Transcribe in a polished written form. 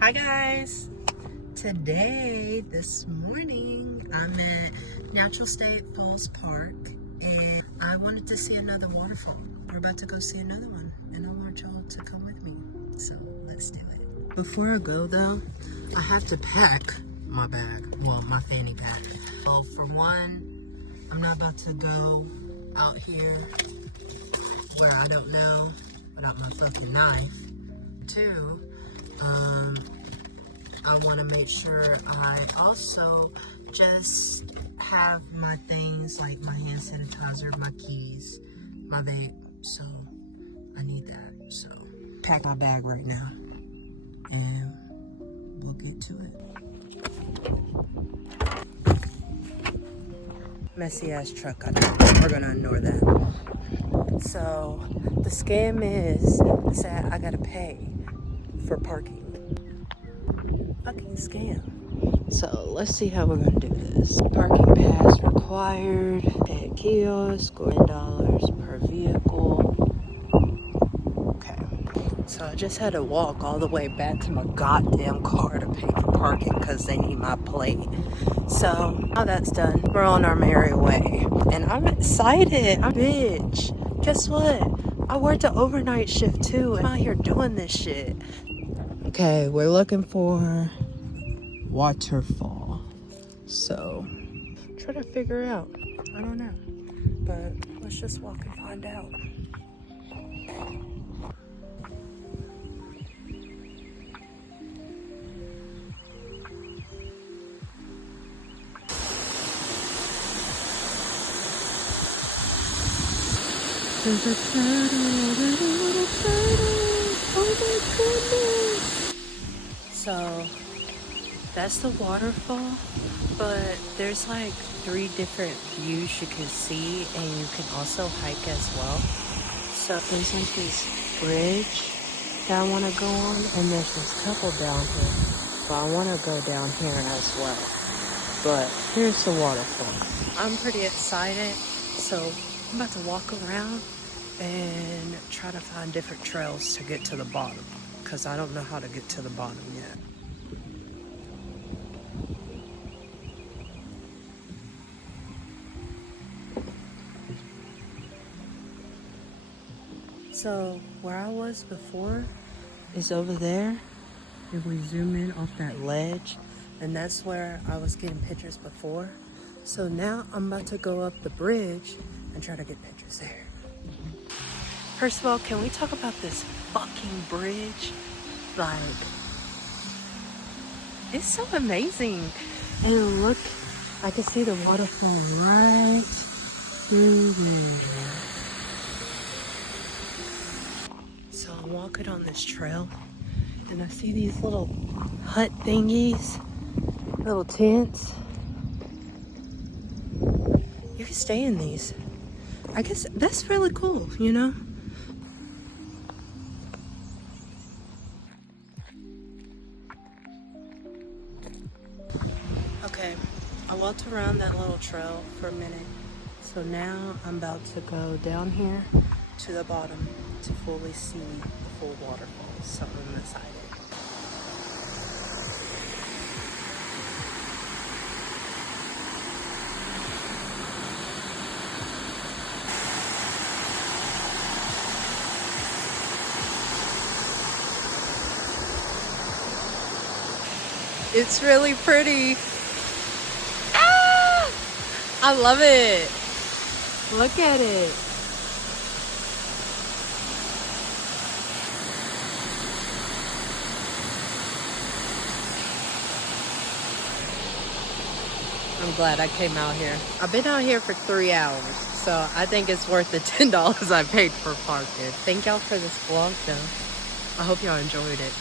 Hi guys! Today, this morning, I'm at Natural State Falls Park and I wanted to see another waterfall. We're about to go see another one and I want y'all to come with me. So let's do it. Before I go though, I have to pack my bag. Well, my fanny pack. Well, for one, I'm not about to go out here where I don't know without my fucking knife. Two, I want to make sure I also just have my things like my hand sanitizer, my keys, my vape. So I need that. So pack my bag right now and we'll get to it. Messy ass truck. We're gonna ignore that. So the scam is that I gotta pay for parking. Fucking scam. So let's see how we're gonna do this. Parking pass required at kiosk, $10 per vehicle. Okay. So I just had to walk all the way back to my goddamn car to pay for parking because they need my plate. So now that's done, we're on our merry way. And I'm excited. I'm bitch. Guess what? I worked an overnight shift too. I'm out here doing this shit. Okay, we're looking for Waterfall. So, try to figure out. I don't know. But let's just walk and find out. There's a turtle. Oh my goodness. So, that's the waterfall, but there's like 3 different views you can see and you can also hike as well. So there's like this bridge that I want to go on and there's this couple down here. But I want to go down here as well. But here's the waterfall. I'm pretty excited. So I'm about to walk around and try to find different trails to get to the bottom because I don't know how to get to the bottom yet. So where I was before is over there. If we zoom in off that ledge, and that's where I was getting pictures before. So now I'm about to go up the bridge and try to get pictures there. First of all, can we talk about this fucking bridge? Like, it's so amazing. And look, I can see the waterfall right through there. So I'm walking on this trail and I see these little hut thingies, little tents. You can stay in these. I guess that's really cool, you know? Okay, I walked around that little trail for a minute. So now I'm about to go down here to the bottom to fully see the full waterfall. So I'm excited. It's really pretty. Ah! I love it. Look at it. I'm glad I came out here. I've been out here for 3 hours, so I think it's worth the $10 I paid for parking. Thank y'all for this vlog though. I hope y'all enjoyed it.